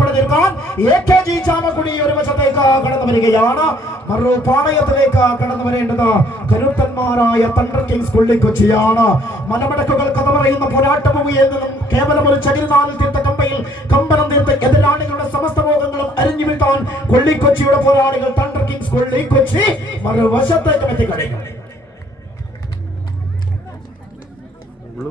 തീർക്കാൻ എ ചാമക്കുടി ഒരു വശത്തേക്ക് കടന്നു വരികയാണ്. മറു പാളയത്തിലേക്ക് കടന്നു മലമടക്കുകൾ കഥ പറയുന്ന പോരാട്ടഭൂമിയിൽ കേവലം ഒരു ചകിരിനാളിൽ തീർത്ത കമ്പയിൽ കമ്പനം തീർത്ത എതിരാളികളുടെ സമസ്ത മോഹങ്ങളും അരിഞ്ഞു വീഴ്ത്താൻ കൊള്ളിക്കൊച്ചിയുടെ പോരാളികൾ തണ്ടർ കിങ്സ് കൊള്ളിക്കൊച്ചി മറുവശത്തേക്ക് എത്തിക്കഴിഞ്ഞു. ഉള്ളു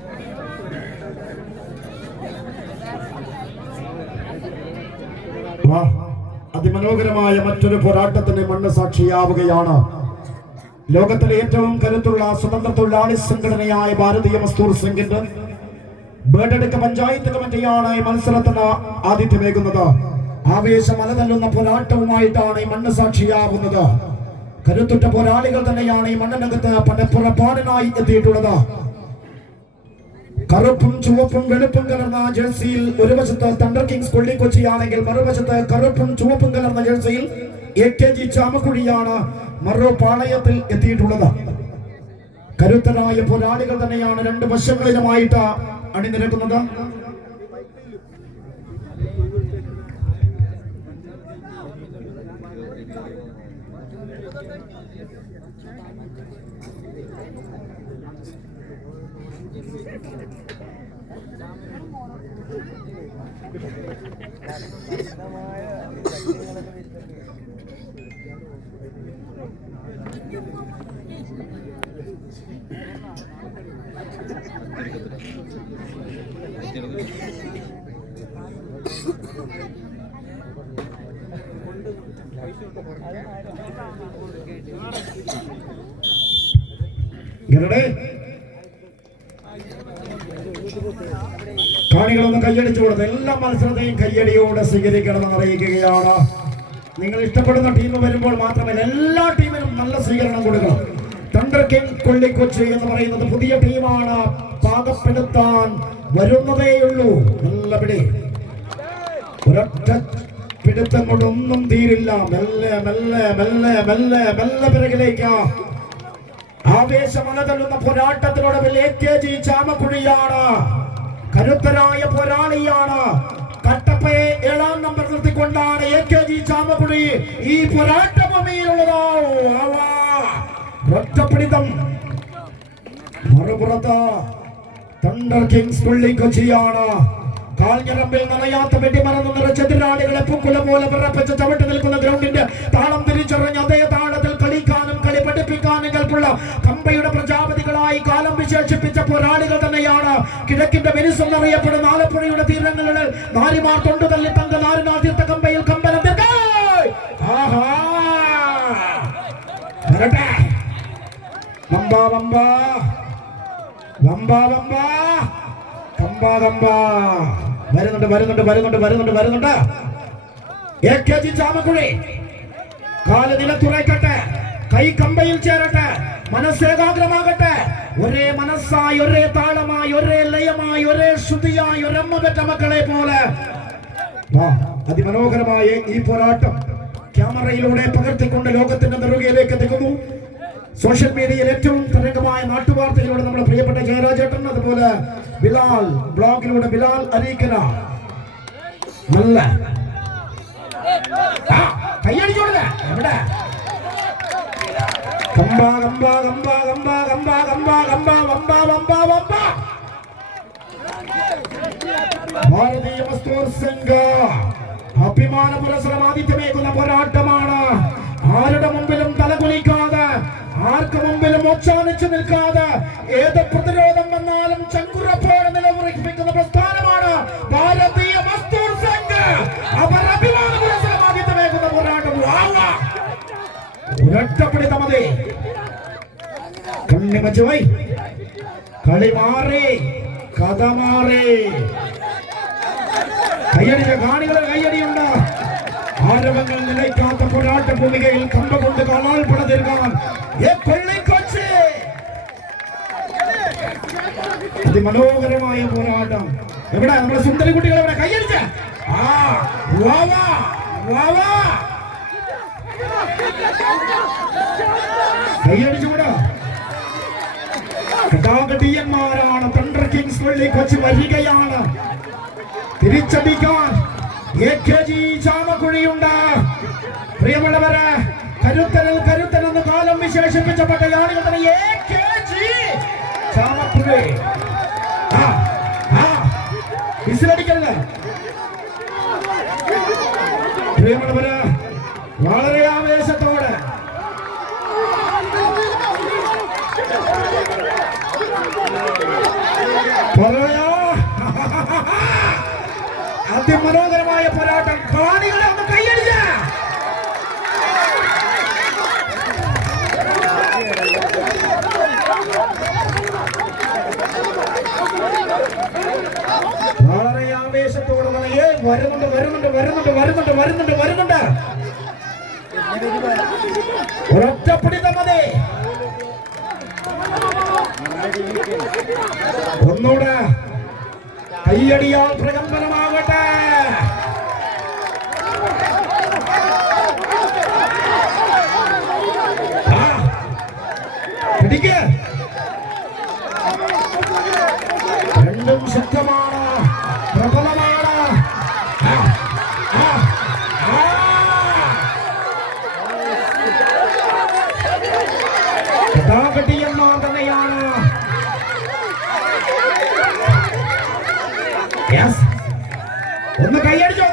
അതിമനോഹരമായ മറ്റൊരു പോരാട്ടത്തിന്റെ മണ്ണ് സാക്ഷിയാവുകയാണ് ലോകത്തിലെ ഏറ്റവും കരുത്തുള്ള സ്വതന്ത്ര തൊഴിലാളി സംഘടനയായ ഭാരതീയ മസ്തൂർ സംഘിന്റെ ബേഡെടുക്ക പഞ്ചായത്ത് കമ്മിറ്റിയാണ് ഈ മത്സരത്തിന് ആതിഥ്യമേകുന്നത്. ആവേശം അലതല്ലുന്ന പോരാട്ടവുമായിട്ടാണ് ഈ മണ്ണ് സാക്ഷിയാവുന്നത് കരുത്തുറ്റ പോരാളികൾ തന്നെയാണ് ഈ മണ്ണിനകത്ത് പടപ്പുറപ്പാടിനായി എത്തിയിട്ടുള്ളത്. കറുപ്പും ചുവപ്പും വെളുപ്പും കലർന്ന ജേഴ്സിയിൽ ഒരു വശത്ത് തണ്ടർ കിങ്സ് കൊള്ളിക്കൊച്ചിയാണെങ്കിൽ മറുവശത്ത് കറുപ്പും ചുവപ്പും കലർന്ന ജേഴ്സിയിൽ എ കെ ജി ചാമക്കുഴിയാണ് മറു പാളയത്തിൽ എത്തിയിട്ടുള്ളത്. കരുത്തരായ പോരാളികൾ തന്നെയാണ് രണ്ട് വശങ്ങളിലുമായിട്ട് അണിനിരക്കുന്നത്. ഇവരുടെ കാണികളൊന്ന് കയ്യടിച്ചു കൊടുത്ത് എല്ലാ മത്സരത്തെയും കയ്യടിയോടെ സ്വീകരിക്കണമെന്ന് അറിയിക്കുകയാണ്. നിങ്ങൾ ഇഷ്ടപ്പെടുന്ന ടീം വരുമ്പോൾ മാത്രമല്ല എല്ലാ ടീമിനും നല്ല സ്വീകരണം കൊടുക്കണം. തണ്ടർ കിങ് കൊള്ളിക്കൊച്ചി എന്ന് പറയുന്നത് പുതിയ ടീമാണ്. പാകപ്പെടുത്താൻ വരുന്നതേയുള്ളൂ നല്ല പിടി. ഒരൊറ്റ പിടുത്തം കൊണ്ടൊന്നും തീരില്ല. മെല്ലെ മെല്ലെ മെല്ലെ മെല്ലെ മെല്ലെ പിറകിലേക്ക്. ആവേശമലതള്ളുന്ന പോരാട്ടത്തിലൂടെ എ കെ ജി ചാമക്കുഴിയാണ്. കരുത്തരായ പോരാളിയാണ്. കട്ടപ്പയെ ഏഴാം നമ്പർ നിർത്തിക്കൊണ്ടാണ് എ കെ ജി ചാമക്കുഴി ഈ പോരാട്ട ഭൂമിയിലുള്ളതോ ആവാ. ഒറ്റപ്പിടിതം മറുപുറത്ത് തണ്ടർ കിങ്സ് പുള്ളി കൊച്ചിയാണ്. കാൽഞ്ഞറമ്പിൽ നനയാത്ത വെടിമറന്നു നിറച്ച എതിരാളികളെ പൂക്കുല പോലെ വിറപ്പിച്ച് ചവിട്ടി നിൽക്കുന്ന ഗ്രൗണ്ടിന്റെ താളം തിരിച്ചറിഞ്ഞ് അതേ താളത്തിൽ കളിക്കാനും കളി പഠിപ്പിക്കാനും കൽപ്പുള്ള കമ്പയുടെ പ്രജാപതികളായി കാലം വിശേഷിപ്പിച്ച പോരാളികൾ കിഴക്കിന്റെ വെനിസ് എന്നറിയപ്പെടുന്ന ആലപ്പുഴയുടെ തീരങ്ങളിൽ നാരിമാർ തൊണ്ടു തള്ളി തന്റെ നാരിനാൾ തീർത്ത കമ്പയിൽ കമ്പനം വരട്ടെ. കെ കമ്പയിൽ ചേരട്ടെ. മനസ്സേകാഗ്രമാകട്ടെ ഒരേ മനസ്സായി ഒരേ താളമായി ഒരേ ലയമായി ഒരേ പെറ്റ മക്കളെ പോലെ. അതിമനോഹരമായ ഈ പോരാട്ടം ക്യാമറയിലൂടെ പകർത്തിക്കൊണ്ട് ലോകത്തിന്റെ നെറുകയിലേക്ക് എത്തിക്കുന്നു. സോഷ്യൽ മീഡിയയിൽ ഏറ്റവും തരംഗമായ നാട്ടുവാർത്തയിലൂടെ നമ്മുടെ പ്രിയപ്പെട്ട ജയരാജേട്ടൻ അതുപോലെ ബിലാൽ ബ്ലോഗിലൂടെ ബിലാൽ അരീക്കന നല്ല. കയ്യടിച്ചോടുക എവിടെ? കമ്പ കമ്പ കമ്പ കമ്പ കമ്പ കമ്പ കമ്പ വമ്പ വമ്പ ഭാരതീയ മസ്തൂർ സംഘ. അഭിമാന പുരസരം ആദിത്യമേകുന്ന പോരാട്ടമാണ്. ആരുടെ മുമ്പിലും തലകുലിക്കാതെ ആർക്ക് മുമ്പിലും ഒച്ചാനിച്ചു നിൽക്കാതെ ഏത് പ്രതിരോധം വന്നാലും ചങ്കുറപ്പോടെ നിലവുറപ്പിക്കുന്ന പ്രസ്ഥാനമാണ് ഭാരതീയ മസ്തൂർ സംഘ്. അവർ അഭിമാന പുരസരം ആതിഥ്യമേക്കുന്ന പോരാട്ടം വാവ. മതി കളി മാറി കഥ മാറി. കയ്യടിച്ച കാണികളെ കയ്യടിയുണ്ട് ആരവങ്ങൾ നിലയ്ക്കാത്ത പോരാട്ട ഭൂമികയിൽ കമ്പ കൊണ്ട് കാണാൽ പടതീർക്കാൻ കൊള്ളിക്കൊച്ച് അതിമനോഹരമായ പോരാട്ടം എവിടെ നമ്മുടെ സുന്ദരി കുട്ടികൾ എവിടെ കയ്യടിച്ച ആ വാ വാ, വാ വാ. കയ്യടിച്ചുകൂടാ കഥാകടീയന്മാരാണ് തണ്ടർ കിങ്സ് വെള്ളി കൊച്ചി വരികയാണ് തിരിച്ചടിക്കാൻ എ കെ ജി ചാമക്കുഴിയുണ്ട്. പ്രിയമുള്ളവരെ കരുത്തനിൽ കരുത്തനെന്ന് കാലം വിശേഷിപ്പിച്ച പട്ടയാളികൾ തന്നെ എ കെ ജി ചാമക്കുഴി വിസിലടിക്കരുത്. പ്രിയമുള്ളവര് വളരെ ആവേശത്തോടെ പറയാ അതിമനോഹരമായ പോരാട്ടം കാണികളെ ഒന്ന് കൈയടിച്ച. വളരെ ആവേശത്തോടെ പറയേ വരുന്നുണ്ട് വരുന്നുണ്ട് വരുന്നുണ്ട് വരുന്നുണ്ട് വരുന്നുണ്ട് വരുന്നുണ്ട്. ഒരൊറ്റപ്പിടിത്തം മതി. ഒന്നുകൂടെ കയ്യടിയാൽ പ്രകമ്പനമാകട്ടെ പിടിക്ക് രണ്ടും ശക്തമാണ് പ്രബലമാണ്. കഥാകട്ടിയന്മാർ തന്നെയാണ്. ഒന്ന് കൈയടിച്ചോ.